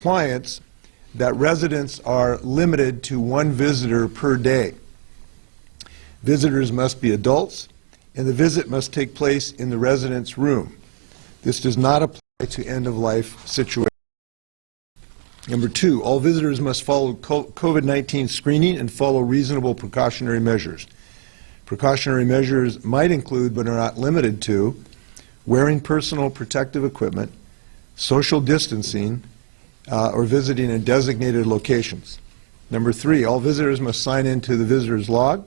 compliance that residents are limited to one visitor per day. Visitors must be adults, and the visit must take place in the resident's room. This does not apply to end-of-life situations. Number 2, all visitors must follow COVID-19 screening and follow reasonable precautionary measures. Precautionary measures might include, but are not limited to, wearing personal protective equipment, social distancing, or visiting in designated locations. Number 3, all visitors must sign into the visitor's log,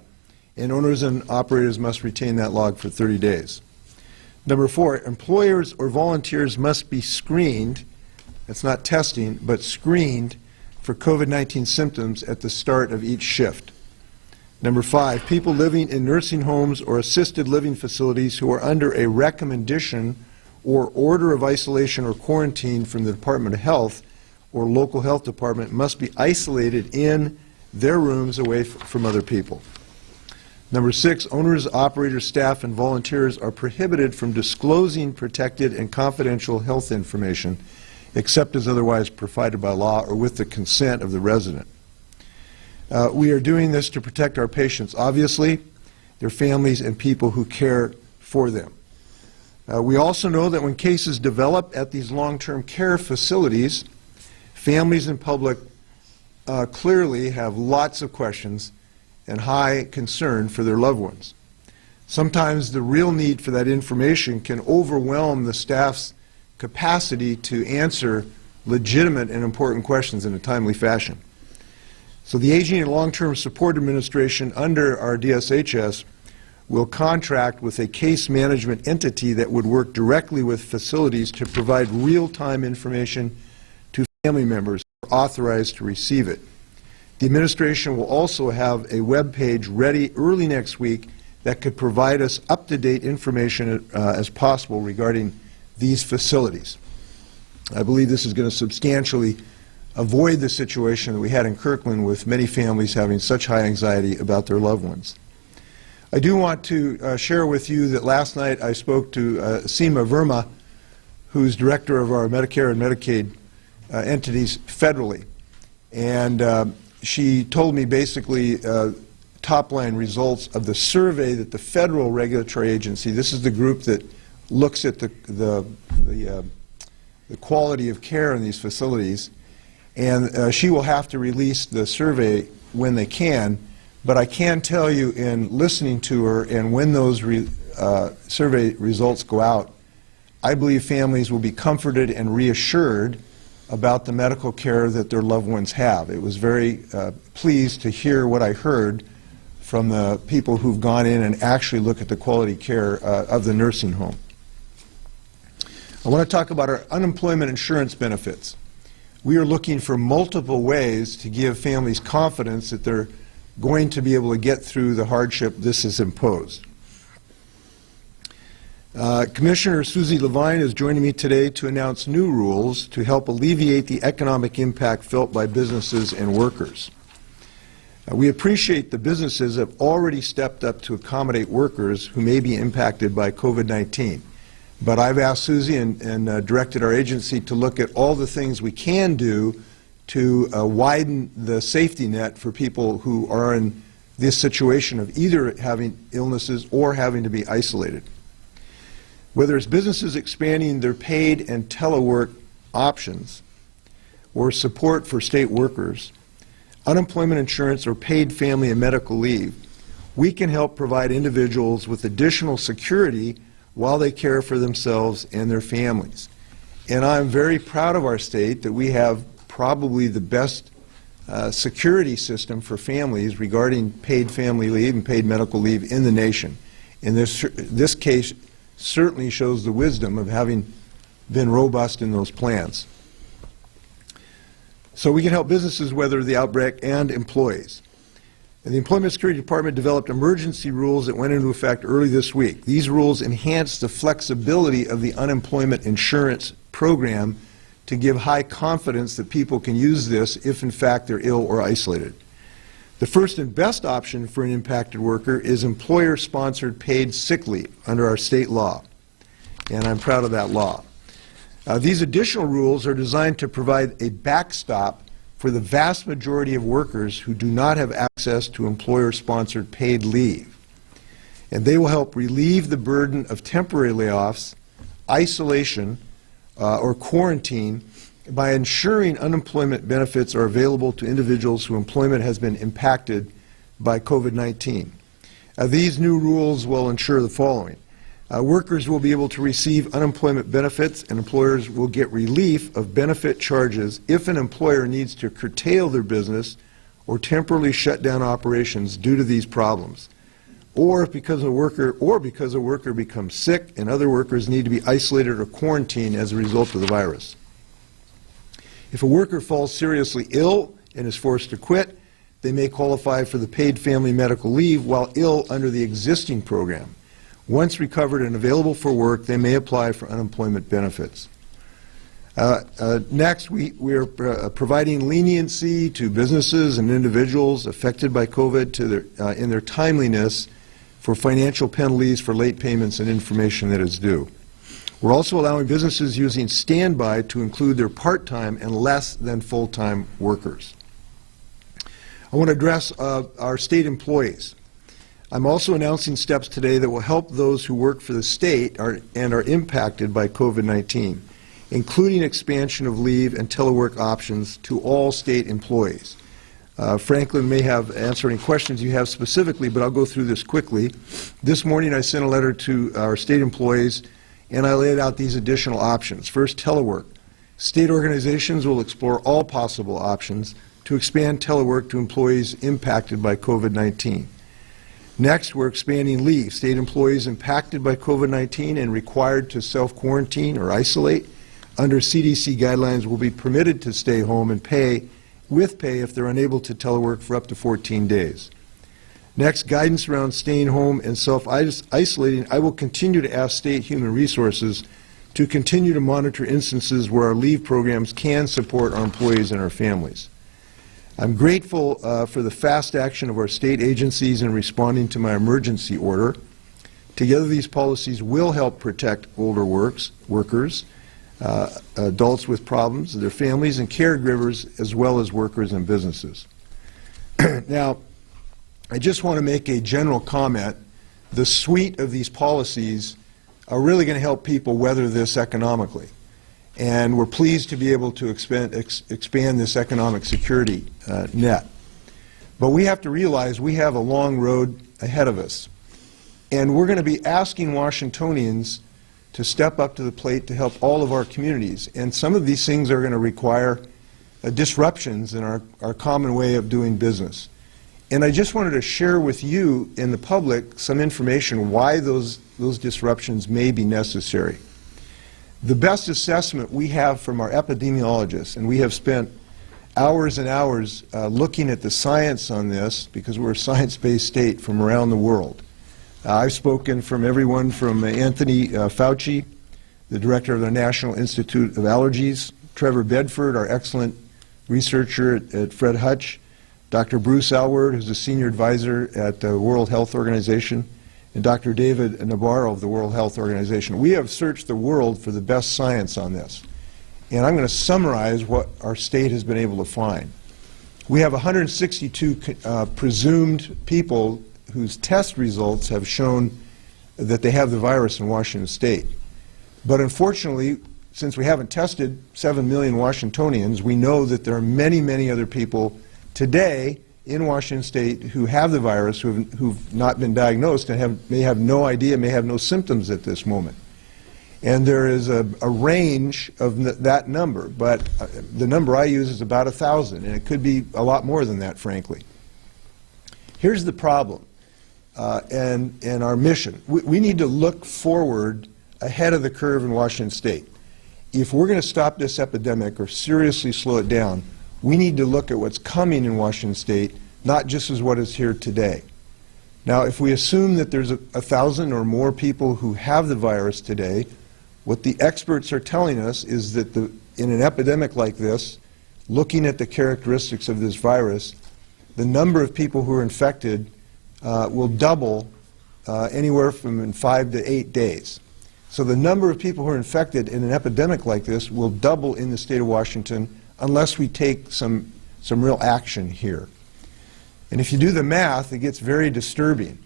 and owners and operators must retain that log for 30 days. Number 4, employers or volunteers must be screened, that's not testing, but screened for COVID-19 symptoms at the start of each shift. Number 5, people living in nursing homes or assisted living facilities who are under a recommendation or order of isolation or quarantine from the Department of Health or local health department must be isolated in their rooms away from other people. Number 6, owners, operators, staff, and volunteers are prohibited from disclosing protected and confidential health information except as otherwise provided by law or with the consent of the resident. We are doing this to protect our patients, obviously, their families, and people who care for them. We also know that when cases develop at these long-term care facilities, families and public clearly have lots of questions and high concern for their loved ones. Sometimes the real need for that information can overwhelm the staff's capacity to answer legitimate and important questions in a timely fashion. So the Aging and Long-Term Support Administration under our DSHS will contract with a case management entity that would work directly with facilities to provide real-time information to family members who are authorized to receive it. The administration will also have a web page ready early next week that could provide us up-to-date information as possible regarding these facilities. I believe this is going to substantially avoid the situation that we had in Kirkland with many families having such high anxiety about their loved ones. I do want to share with you that last night I spoke to Seema Verma, who's director of our Medicare and Medicaid entities federally, and she told me basically top-line results of the survey that the federal regulatory agency, this is the group that looks at the quality of care in these facilities, and she will have to release the survey when they can, but I can tell you in listening to her and when those survey results go out, I believe families will be comforted and reassured about the medical care that their loved ones have. It was very pleased to hear what I heard from the people who've gone in and actually look at the quality care of the nursing home. I want to talk about our unemployment insurance benefits. We are looking for multiple ways to give families confidence that they're going to be able to get through the hardship this has imposed. Commissioner Susie Levine is joining me today to announce new rules to help alleviate the economic impact felt by businesses and workers. We appreciate the businesses have already stepped up to accommodate workers who may be impacted by COVID-19. But I've asked Susie and directed our agency to look at all the things we can do to widen the safety net for people who are in this situation of either having illnesses or having to be isolated. Whether it's businesses expanding their paid and telework options or support for state workers, unemployment insurance or paid family and medical leave, we can help provide individuals with additional security while they care for themselves and their families. And I'm very proud of our state that we have probably the best security system for families regarding paid family leave and paid medical leave in the nation. And this case certainly shows the wisdom of having been robust in those plans. So we can help businesses weather the outbreak and employees. And the Employment Security Department developed emergency rules that went into effect early this week. These rules enhance the flexibility of the unemployment insurance program to give high confidence that people can use this if in fact they're ill or isolated. The first and best option for an impacted worker is employer-sponsored paid sick leave under our state law, and I'm proud of that law. These additional rules are designed to provide a backstop for the vast majority of workers who do not have access to employer-sponsored paid leave. And they will help relieve the burden of temporary layoffs, isolation, or quarantine by ensuring unemployment benefits are available to individuals whose employment has been impacted by COVID-19. These new rules will ensure the following. Workers will be able to receive unemployment benefits, and employers will get relief of benefit charges if an employer needs to curtail their business or temporarily shut down operations due to these problems, or because a worker becomes sick and other workers need to be isolated or quarantined as a result of the virus. If a worker falls seriously ill and is forced to quit, they may qualify for the paid family medical leave while ill under the existing program. Once recovered and available for work, they may apply for unemployment benefits. Next, we are providing leniency to businesses and individuals affected by COVID in their timeliness for financial penalties for late payments and information that is due. We're also allowing businesses using standby to include their part-time and less than full-time workers. I want to address our state employees. I'm also announcing steps today that will help those who work for the state and are impacted by COVID-19, including expansion of leave and telework options to all state employees. Franklin may answer any questions you have specifically, but I'll go through this quickly. This morning I sent a letter to our state employees, and I laid out these additional options. First, telework. State organizations will explore all possible options to expand telework to employees impacted by COVID-19. Next, we're expanding leave. State employees impacted by COVID-19 and required to self-quarantine or isolate under CDC guidelines will be permitted to stay home and pay if they're unable to telework for up to 14 days. Next, guidance around staying home and self-isolating. I will continue to ask State Human Resources to continue to monitor instances where our leave programs can support our employees and our families. I'm grateful for the fast action of our state agencies in responding to my emergency order. Together, these policies will help protect older workers, adults with problems, their families, and caregivers, as well as workers and businesses. Now, I just want to make a general comment. The suite of these policies are really going to help people weather this economically. And we're pleased to be able to expand this economic security net. But we have to realize we have a long road ahead of us. And we're going to be asking Washingtonians to step up to the plate to help all of our communities. And some of these things are going to require disruptions in our common way of doing business. And I just wanted to share with you and the public some information why those disruptions may be necessary. The best assessment we have from our epidemiologists, and we have spent hours and hours looking at the science on this because we're a science-based state from around the world. I've spoken from everyone from Anthony Fauci, the director of the National Institute of Allergies, Trevor Bedford, our excellent researcher at Fred Hutch, Dr. Bruce Alward, who's a senior advisor at the World Health Organization, and Dr. David Navarro of the World Health Organization. We have searched the world for the best science on this. And I'm going to summarize what our state has been able to find. We have 162 presumed people whose test results have shown that they have the virus in Washington State. But unfortunately, since we haven't tested 7 million Washingtonians, we know that there are many, many other people today in Washington State who have the virus, who've not been diagnosed and may have no idea, may have no symptoms at this moment. And there is a range of that number, but the number I use is about 1,000, and it could be a lot more than that, frankly. Here's the problem and our mission. We need to look forward ahead of the curve in Washington State. If we're going to stop this epidemic or seriously slow it down, we need to look at what's coming in Washington State, not just as what is here today. Now, if we assume that there's 1,000 or more people who have the virus today, what the experts are telling us is that in an epidemic like this, looking at the characteristics of this virus, the number of people who are infected will double anywhere from in 5 to 8 days. So the number of people who are infected in an epidemic like this will double in the state of Washington unless we take some real action here. And if you do the math, it gets very disturbing.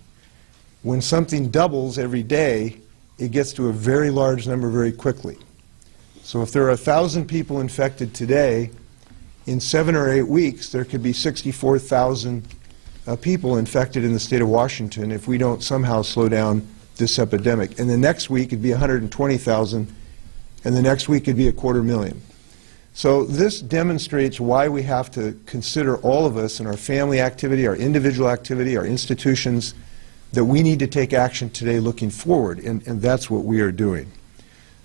When something doubles every day, it gets to a very large number very quickly. So if there are 1,000 people infected today, in 7 or 8 weeks, there could be 64,000 people infected in the state of Washington if we don't somehow slow down this epidemic. And the next week it'd be 120,000, and the next week it'd be 250,000. So this demonstrates why we have to consider, all of us, in our family activity, our individual activity, our institutions, that we need to take action today looking forward, and that's what we are doing.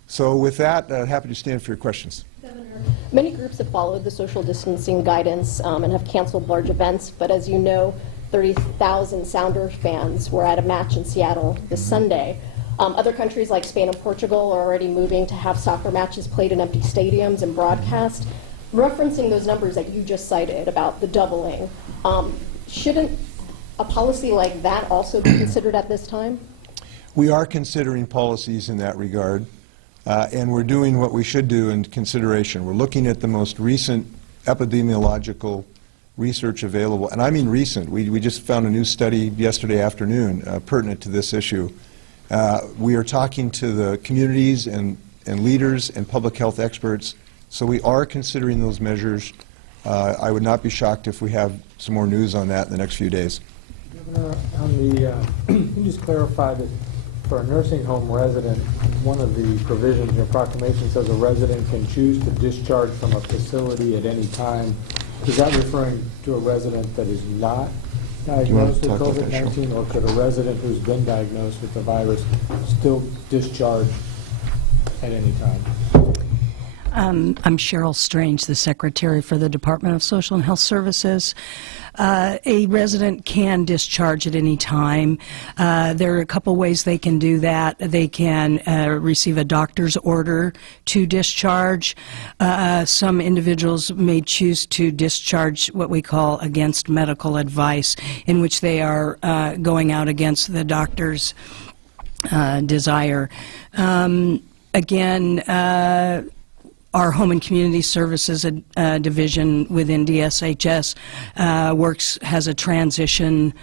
So with that, happy to stand for your questions. Governor, many groups have followed the social distancing guidance and have canceled large events, but as you know, 30,000 Sounders fans were at a match in Seattle this Sunday. Other countries like Spain and Portugal are already moving to have soccer matches played in empty stadiums and broadcast. Referencing those numbers that you just cited about the doubling, shouldn't a policy like that also be considered at this time? We are considering policies in that regard, and we're doing what we should do in consideration. We're looking at the most recent epidemiological research available, and I mean recent. We just found a new study yesterday afternoon pertinent to this issue. We are talking to the communities and leaders and public health experts, so we are considering those measures. I would not be shocked if we have some more news on that in the next few days. Governor, on the, can you just clarify that for a nursing home resident, one of the provisions in your proclamation says a resident can choose to discharge from a facility at any time. Is that referring to a resident that is not diagnosed with COVID-19, or could a resident who's been diagnosed with the virus still discharge at any time? I'm Cheryl Strange, the Secretary for the Department of Social and Health Services. A resident can discharge at any time. There are a couple ways they can do that. They can receive a doctor's order to discharge. Some individuals may choose to discharge what we call against medical advice, in which they are going out against the doctor's desire. Again, our Home and Community Services division within DSHS has a transition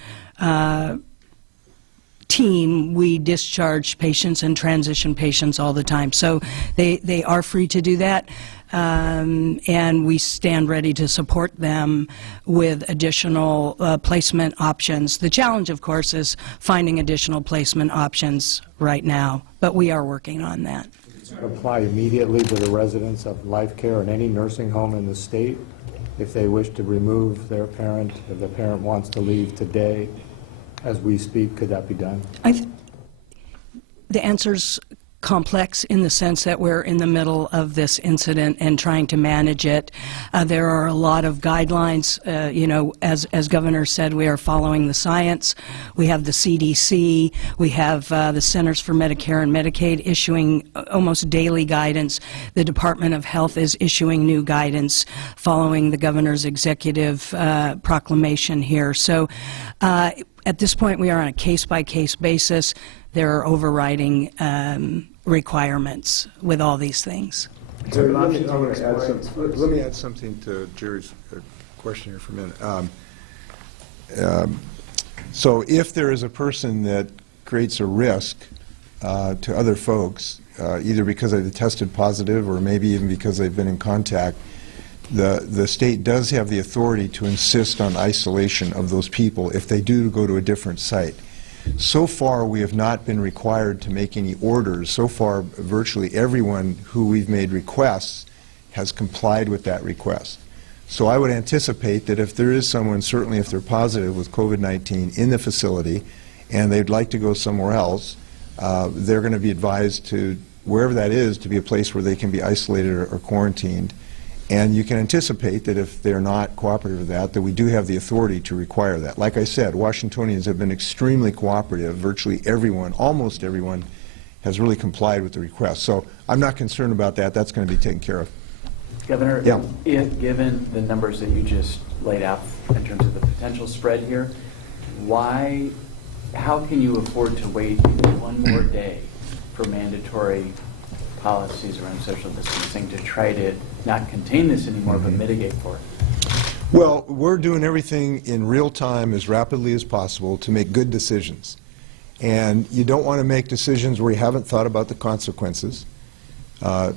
team. We discharge patients and transition patients all the time. So they are free to do that, and we stand ready to support them with additional placement options. The challenge, of course, is finding additional placement options right now, but we are working on that. Apply immediately to the residents of Life Care in any nursing home in the state if they wish to remove their parent, if the parent wants to leave today as we speak. Could that be done? The answer's complex in the sense that we're in the middle of this incident and trying to manage it. There are a lot of guidelines. You know, as Governor said, we are following the science. We have the CDC. We have the Centers for Medicare and Medicaid issuing almost daily guidance. The Department of Health is issuing new guidance following the Governor's executive proclamation here. So at this point, we are on a case-by-case basis. There are overriding requirements with all these things. Let me add something to Jerry's question here for a minute. So if there is a person that creates a risk to other folks, either because they've tested positive or maybe even because they've been in contact, the state does have the authority to insist on isolation of those people if they do go to a different site. So far, we have not been required to make any orders. So far, virtually everyone who we've made requests has complied with that request. So I would anticipate that if there is someone, certainly if they're positive with COVID-19 in the facility and they'd like to go somewhere else, they're going to be advised to, wherever that is, to be a place where they can be isolated or quarantined. And you can anticipate that if they're not cooperative with that we do have the authority to require that. Like I said, Washingtonians have been extremely cooperative. Virtually everyone, almost everyone, has really complied with the request. So I'm not concerned about that. That's going to be taken care of. Governor, yeah. Given the numbers that you just laid out in terms of the potential spread here, how can you afford to wait one more day for mandatory policies around social distancing to try to not contain this anymore, but mitigate for it? Well, we're doing everything in real time as rapidly as possible to make good decisions. And you don't want to make decisions where you haven't thought about the consequences.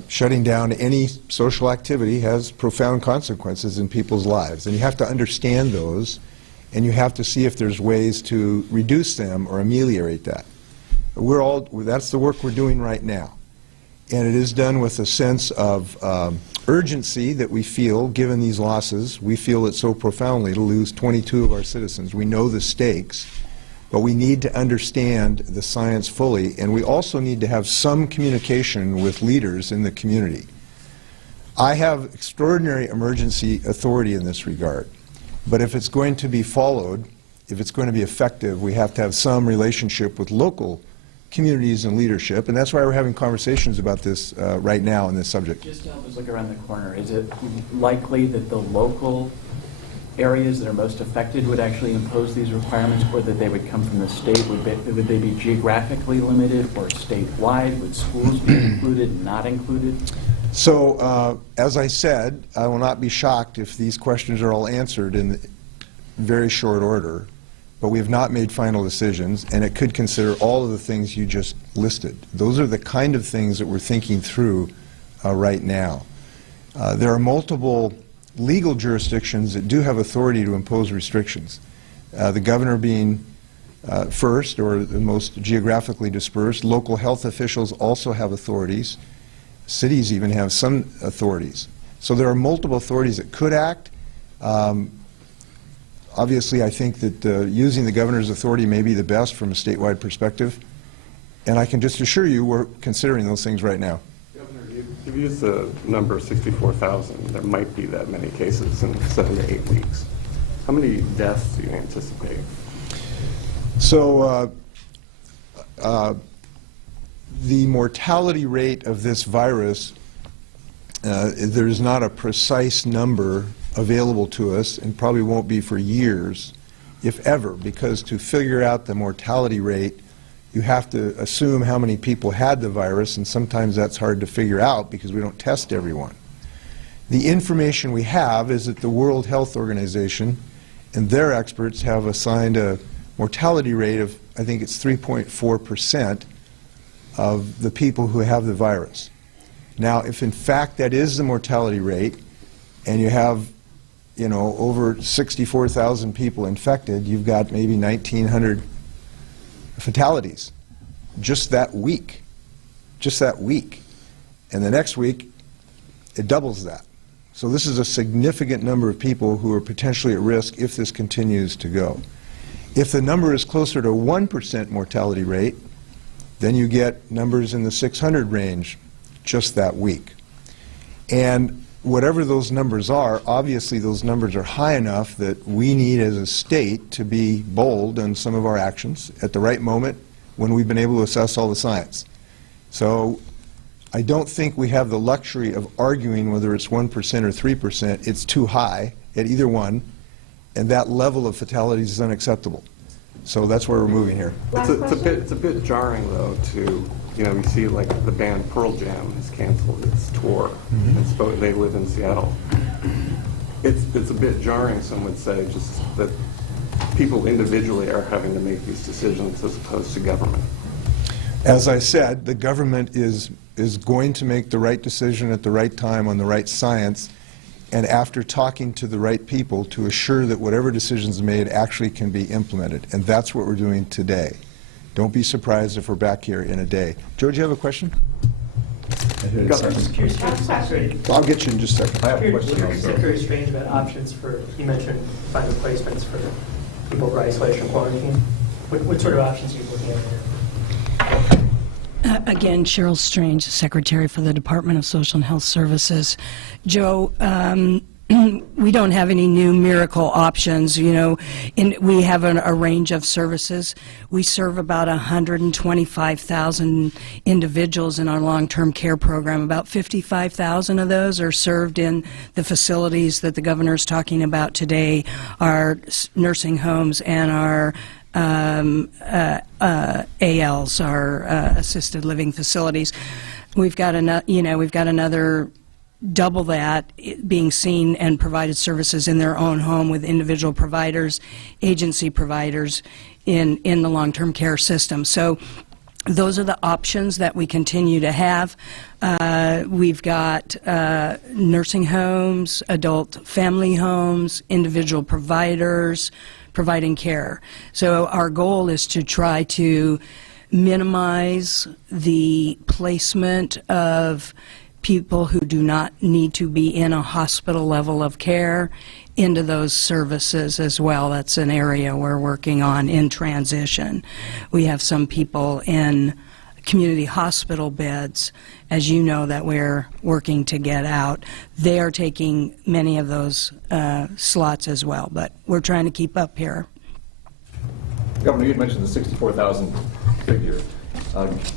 Shutting down any social activity has profound consequences in people's lives, and you have to understand those, and you have to see if there's ways to reduce them or ameliorate that. That's the work we're doing right now. And it is done with a sense of urgency that we feel, given these losses. We feel it so profoundly to lose 22 of our citizens. We know the stakes, but we need to understand the science fully, and we also need to have some communication with leaders in the community. I have extraordinary emergency authority in this regard, but if it's going to be followed, if it's going to be effective, we have to have some relationship with local communities and leadership, and that's why we're having conversations about this right now on this subject. Just to help us look around the corner, is it likely that the local areas that are most affected would actually impose these requirements, or that they would come from the state? Would they be geographically limited or statewide? Would schools be included, not included? So, as I said, I will not be shocked if these questions are all answered in very short order, but we have not made final decisions, and it could consider all of the things you just listed. Those are the kind of things that we're thinking through right now. There are multiple legal jurisdictions that do have authority to impose restrictions. The governor being first, or the most geographically dispersed. Local health officials also have authorities. Cities even have some authorities. So there are multiple authorities that could act. Obviously, I think that using the governor's authority may be the best from a statewide perspective. And I can just assure you we're considering those things right now. Governor, you've used the number 64,000. There might be that many cases in 7 to 8 weeks. How many deaths do you anticipate? So the mortality rate of this virus, there is not a precise number available to us, and probably won't be for years, if ever, because to figure out the mortality rate, you have to assume how many people had the virus, and sometimes that's hard to figure out because we don't test everyone. The information we have is that the World Health Organization and their experts have assigned a mortality rate of, I think it's 3.4% of the people who have the virus. Now, if in fact that is the mortality rate, and you have, you know, over 64,000 people infected, you've got maybe 1,900 fatalities just that week. Just that week. And the next week, it doubles that. So this is a significant number of people who are potentially at risk if this continues to go. If the number is closer to 1% mortality rate, then you get numbers in the 600 range just that week. And whatever those numbers are, obviously those numbers are high enough that we need as a state to be bold in some of our actions at the right moment when we've been able to assess all the science. So I don't think we have the luxury of arguing whether it's 1% or 3%. It's too high at either one, and that level of fatalities is unacceptable. So that's where we're moving here. It's a bit jarring, though, to, you know, we see like the band Pearl Jam has canceled its tour. And they live in Seattle. It's a bit jarring, some would say, just that people individually are having to make these decisions as opposed to government. As I said, the government is going to make the right decision at the right time on the right science, and after talking to the right people to assure that whatever decisions made actually can be implemented. And that's what we're doing today. Don't be surprised if we're back here in a day. George, you have a question? I'm just curious, I'll get you in just a second. I have a question. It's very strange about options for, you mentioned find replacements for people for isolation or quarantine. What sort of options are you looking at here? Again, Cheryl Strange, Secretary for the Department of Social and Health Services. Joe, we don't have any new miracle options. You know, we have a range of services. We serve about 125,000 individuals in our long-term care program. About 55,000 of those are served in the facilities that the governor's talking about today, our nursing homes and our ALs, our assisted living facilities. We've got another double that being seen and provided services in their own home with individual providers, agency providers in the long-term care system. So those are the options that we continue to have. We've got nursing homes, adult family homes, individual providers providing care. So our goal is to try to minimize the placement of people who do not need to be in a hospital level of care into those services as well. That's an area we're working on in transition. We have some people in community hospital beds, as you know, that we're working to get out. They are taking many of those slots as well, but we're trying to keep up here. Governor, you had mentioned the 64,000 figure.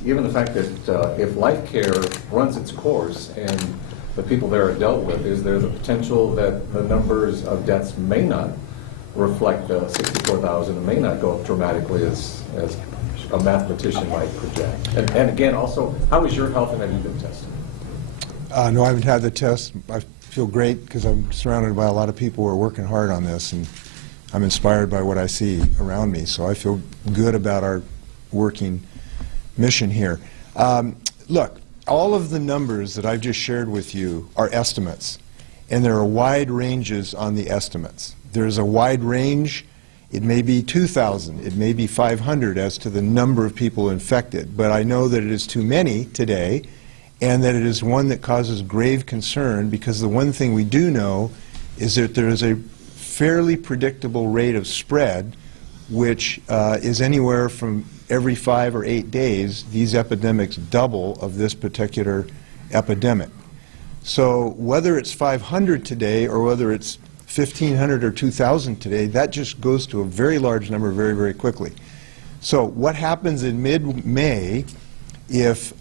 Given the fact that if life care runs its course and the people there are dealt with, is there the potential that the numbers of deaths may not reflect 64,000 and may not go up dramatically as a mathematician might project? And again, also, how is your health, and have you been tested? No, I haven't had the test. I feel great because I'm surrounded by a lot of people who are working hard on this, and I'm inspired by what I see around me. So I feel good about our working mission here. Look, all of the numbers that I've just shared with you are estimates, and there are wide ranges on the estimates. There's a wide range. It may be 2,000, it may be 500 as to the number of people infected, but I know that it is too many today, and that it is one that causes grave concern, because the one thing we do know is that there is a fairly predictable rate of spread, which is anywhere from every 5 or 8 days, these epidemics double of this particular epidemic. So whether it's 500 today or whether it's 1,500 or 2,000 today, that just goes to a very large number very, very quickly. So what happens in mid-May if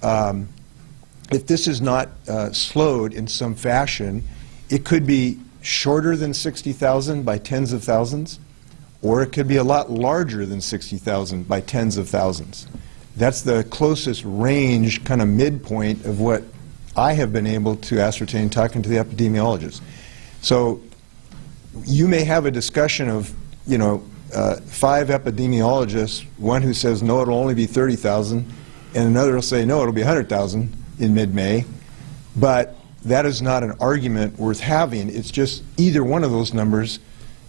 this is not slowed in some fashion? It could be shorter than 60,000 by tens of thousands, or it could be a lot larger than 60,000 by tens of thousands. That's the closest range, kind of midpoint of what I have been able to ascertain talking to the epidemiologists. So you may have a discussion of, 5 epidemiologists, one who says, no, it'll only be 30,000, and another will say, no, it'll be 100,000 in mid-May. But that is not an argument worth having. It's just either one of those numbers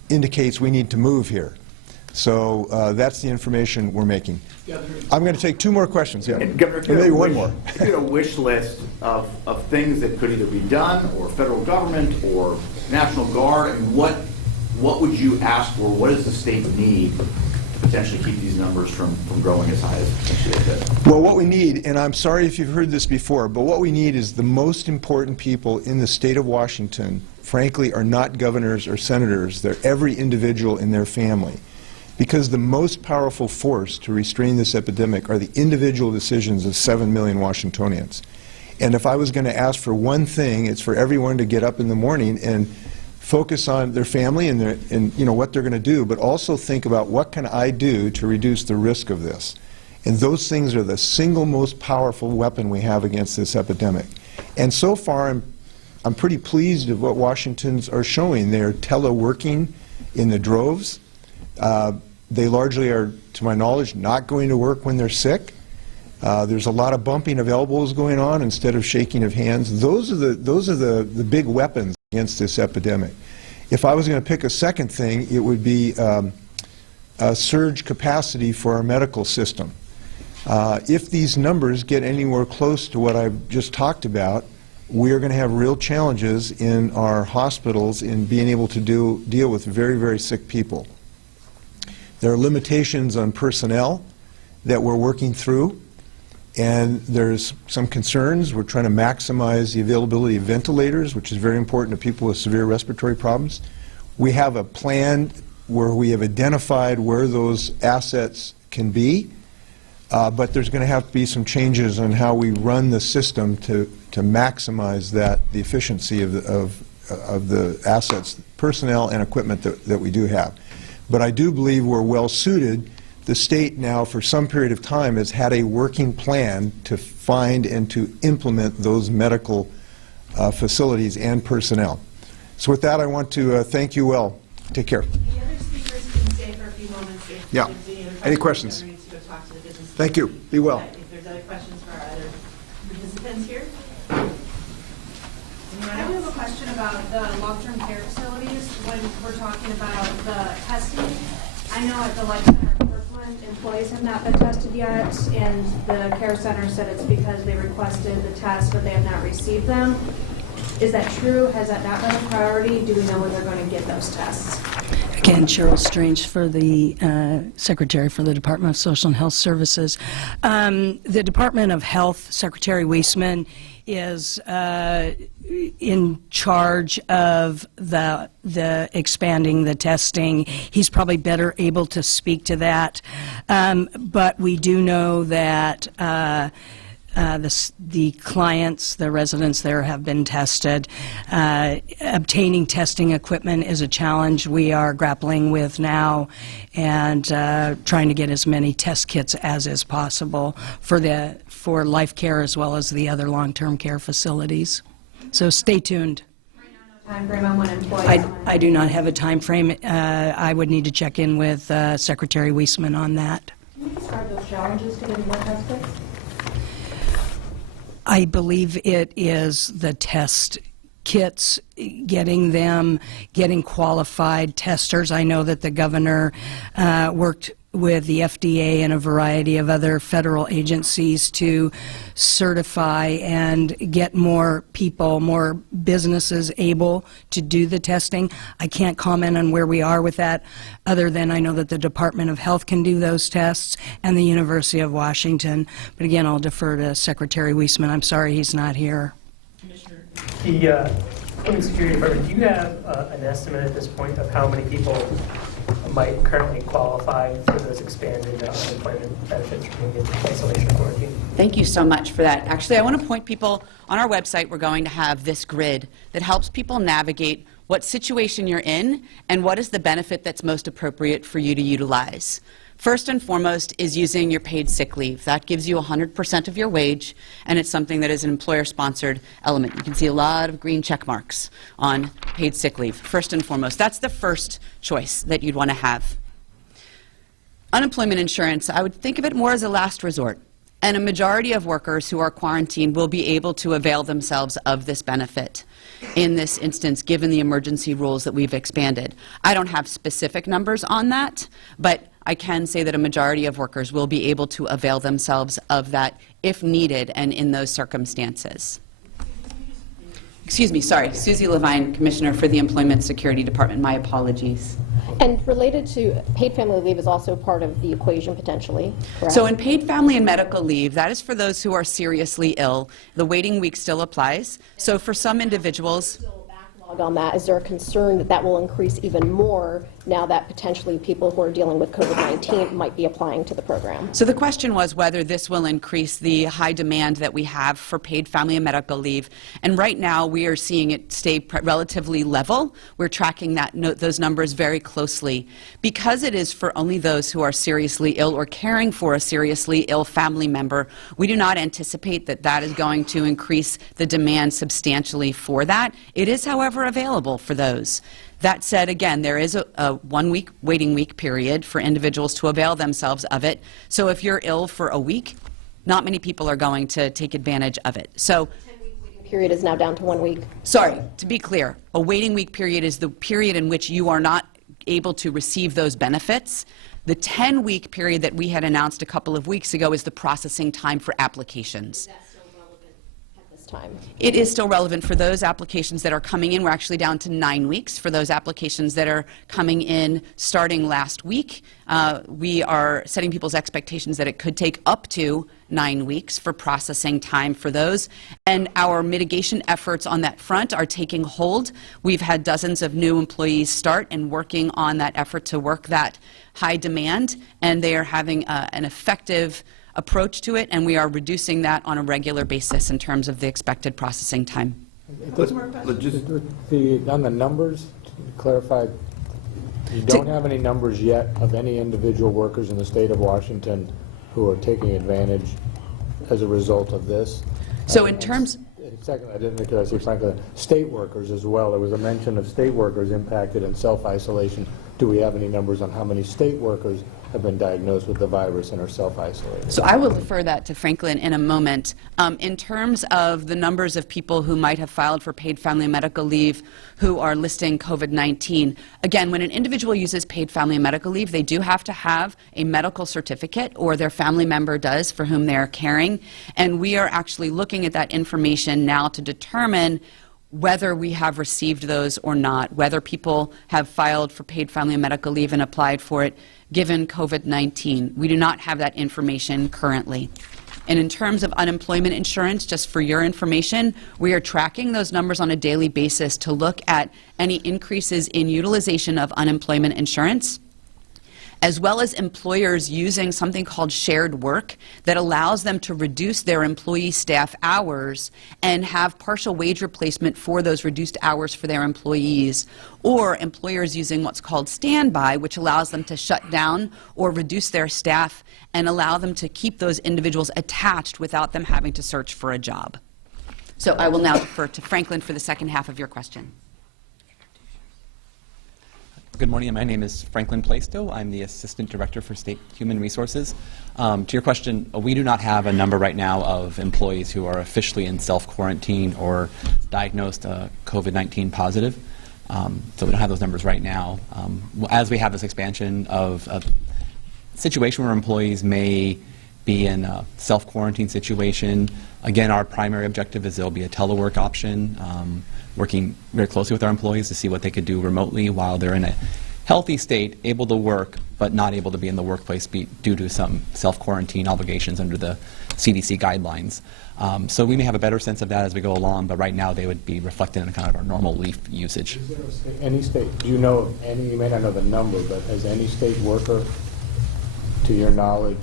indicates we need to move here. So that's the information we're making. I'm going to take 2 more questions. Yeah. Governor, if you maybe one wish, more. If you had a wish list of things that could either be done, or federal government, or National Guard, and what would you ask for? What does the state need to potentially keep these numbers from growing as high as potentially they did? Well, what we need, and I'm sorry if you've heard this before, but what we need is the most important people in the state of Washington, frankly, are not governors or senators. They're every individual in their family. Because the most powerful force to restrain this epidemic are the individual decisions of 7 million Washingtonians. And if I was going to ask for one thing, it's for everyone to get up in the morning and focus on their family and what they're going to do, but also think about what can I do to reduce the risk of this. And those things are the single most powerful weapon we have against this epidemic. And so far, I'm pretty pleased with what Washingtons are showing. They're teleworking in the droves. They largely are, to my knowledge, not going to work when they're sick. There's a lot of bumping of elbows going on instead of shaking of hands. Those are the big weapons against this epidemic. If I was going to pick a second thing, it would be a surge capacity for our medical system. If these numbers get anywhere close to what I've just talked about, we are going to have real challenges in our hospitals in being able to deal with very, very sick people. There are limitations on personnel that we're working through, and there's some concerns. We're trying to maximize the availability of ventilators, which is very important to people with severe respiratory problems. We have a plan where we have identified where those assets can be, but there's going to have to be some changes on how we run the system to maximize the efficiency of the assets, personnel and equipment that we do have. But I do believe we're well suited the state now, for some period of time, has had a working plan to find and to implement those medical facilities and personnel. So with that, I want to thank you all. Take care. The other speakers can stay for a few moments. If Yeah. there's any other Any questions? Needs to go talk to the business Thank you. community. Be well. If there's other questions for our other participants here. I do have a question about the long-term care facilities. When we're talking about the testing, I know at the Life Center in Kirkland, employees have not been tested yet, and the care center said it's because they requested the test, but they have not received them. Is that true? Has that not been a priority? Do we know when they're going to get those tests? Again, Cheryl Strange for the Secretary for the Department of Social and Health Services. The Department of Health, Secretary Weisman, is in charge of the expanding the testing. He's probably better able to speak to that. But we do know that the clients, the residents there have been tested. Obtaining testing equipment is a challenge we are grappling with now, and trying to get as many test kits as is possible for life care as well as the other long-term care facilities. So stay tuned. Time frame on when employees. I do not have a time frame. I would need to check in with Secretary Weisman on that. Can you describe those challenges to getting more test kits? I believe it is the test kits, getting qualified testers. I know that the governor worked with the FDA and a variety of other federal agencies to certify and get more people, more businesses able to do the testing. I can't comment on where we are with that, other than I know that the Department of Health can do those tests and the University of Washington. But again, I'll defer to Secretary Weisman. I'm sorry he's not here. Commissioner, the Homeland Security Department, do you have an estimate at this point of how many people might currently qualify for those expanded unemployment benefits from being in isolation quarantine? Thank you so much for that. Actually, I want to point people, on our website, we're going to have this grid that helps people navigate what situation you're in and what is the benefit that's most appropriate for you to utilize. First and foremost is using your paid sick leave. That gives you 100% of your wage, and it's something that is an employer-sponsored element. You can see a lot of green check marks on paid sick leave. First and foremost, that's the first choice that you'd want to have. Unemployment insurance, I would think of it more as a last resort. And a majority of workers who are quarantined will be able to avail themselves of this benefit in this instance, given the emergency rules that we've expanded. I don't have specific numbers on that, but I can say that a majority of workers will be able to avail themselves of that if needed and in those circumstances. Excuse me, sorry, Susie Levine, Commissioner for the Employment Security Department. My apologies. And related to paid family leave is also part of the equation potentially, correct? So in paid family and medical leave, that is for those who are seriously ill. The waiting week still applies. So for some individuals, on that, is there a concern that that will increase even more now that potentially people who are dealing with COVID-19 might be applying to the program? so the question was whether this will increase the high demand that we have for paid family and medical leave. And right now we are seeing it stay relatively level. We're tracking those numbers very closely. Because it is for only those who are seriously ill or caring for a seriously ill family member, we do not anticipate that that is going to increase the demand substantially for that. It is, however, available for those. That said, again, there is a 1 week waiting week period for individuals to avail themselves of it. So if you're ill for a week, not many people are going to take advantage of it. So, 10-week waiting period is now down to 1 week. sorry, to be clear, a waiting week period is the period in which you are not able to receive those benefits. The 10-week period that we had announced a couple of weeks ago is the processing time for applications. Time. It is still relevant for those applications that are coming in. We're actually down to 9 weeks for those applications that are coming in starting last week. We are setting people's expectations that it could take up to 9 weeks for processing time for those. And our mitigation efforts on that front are taking hold. We've had dozens of new employees start and working on that effort to work that high demand, and they are having an effective approach to it, and we are reducing that on a regular basis in terms of the expected processing time. On the numbers, to clarify, You don't have any numbers yet of any individual workers in the state of Washington who are taking advantage as a result of this? So in terms... Second, I didn't think I see frankly, state workers as well. There was a mention of state workers impacted in self-isolation. Do we have any numbers on how many state workers have been diagnosed with the virus and are self-isolated? So I will refer that to Franklin in a moment. In terms of the numbers of people who might have filed for paid family and medical leave who are listing COVID-19, again, when an individual uses paid family and medical leave, they do have to have a medical certificate, or their family member does, for whom they are caring. And we are actually looking at that information now to determine whether we have received those or not, whether people have filed for paid family and medical leave and applied for it given COVID-19. We do not have that information currently. And in terms of unemployment insurance, just for your information, we are tracking those numbers on a daily basis to look at any increases in utilization of unemployment insurance, as well as employers using something called shared work that allows them to reduce their employee staff hours and have partial wage replacement for those reduced hours for their employees, or employers using what's called standby, which allows them to shut down or reduce their staff and allow them to keep those individuals attached without them having to search for a job. So I will now defer to Franklin for the second half of your question. Good morning. My name is Franklin Plaistow. I'm the Assistant Director for State Human Resources. To your question, we do not have a number right now of employees who are officially in self-quarantine or diagnosed COVID-19 positive. So we don't have those numbers right now. As we have this expansion of a situation where employees may be in a self-quarantine situation, again, our primary objective is there'll be a telework option, working very closely with our employees to see what they could do remotely while they're in a healthy state, able to work, but not able to be in the workplace due to some self-quarantine obligations under the CDC guidelines. So we may have a better sense of that as we go along, but right now they would be reflected in kind of our normal leave usage. Is there any state, do you know of any, you may not know the number, but has any state worker, to your knowledge,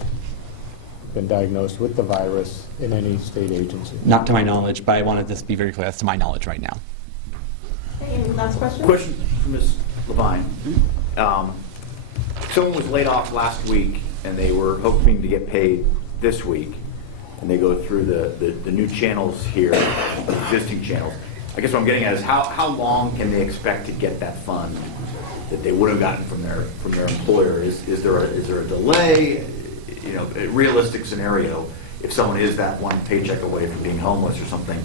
been diagnosed with the virus in any state agency? Not to my knowledge, but I want to just be very clear, that's to my knowledge right now. Any last question? Question for Ms. Levine. Someone was laid off last week, and they were hoping to get paid this week, and they go through the new channels here, existing channels. I guess what I'm getting at is how long can they expect to get that fund that they would have gotten from their employer? Is there a delay? You know, a realistic scenario, if someone is that one paycheck away from being homeless or something,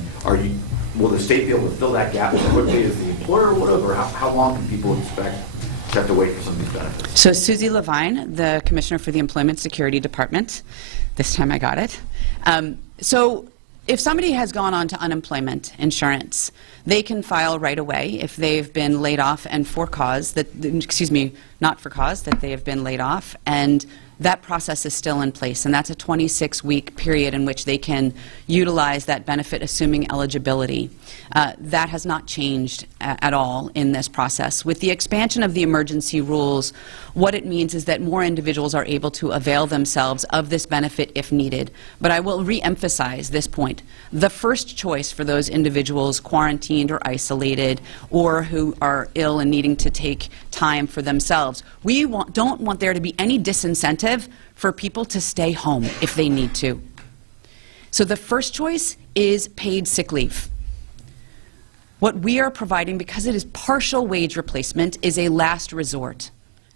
will the state be able to fill that gap as quickly as the employer would have, or how long can people expect to have to wait for some of these benefits? So Susie Levine, the Commissioner for the Employment Security Department. This time I got it. So if somebody has gone on to unemployment insurance, they can file right away if they've been laid off and for cause, not for cause, that they have been laid off, and that process is still in place, and that's a 26-week period in which they can utilize that benefit, assuming eligibility. That has not changed at all in this process. With the expansion of the emergency rules, what it means is that more individuals are able to avail themselves of this benefit if needed. But I will re-emphasize this point. The first choice for those individuals quarantined or isolated or who are ill and needing to take time for themselves, we don't want there to be any disincentive for people to stay home if they need to. So the first choice is paid sick leave. What we are providing, because it is partial wage replacement, is a last resort.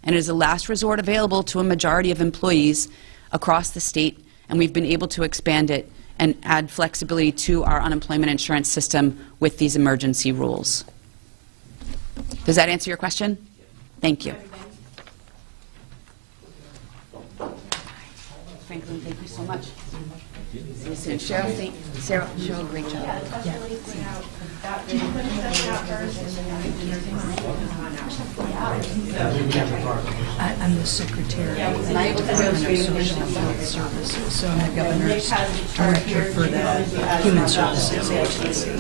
And it is a last resort available to a majority of employees across the state, and we've been able to expand it and add flexibility to our unemployment insurance system with these emergency rules. Does that answer your question? Thank you. Franklin, thank you so much. See you soon. Cheryl, great job. Yeah. I'm the secretary of the Department of Social Health Services, so I'm the governor's director for the Human Services Agency.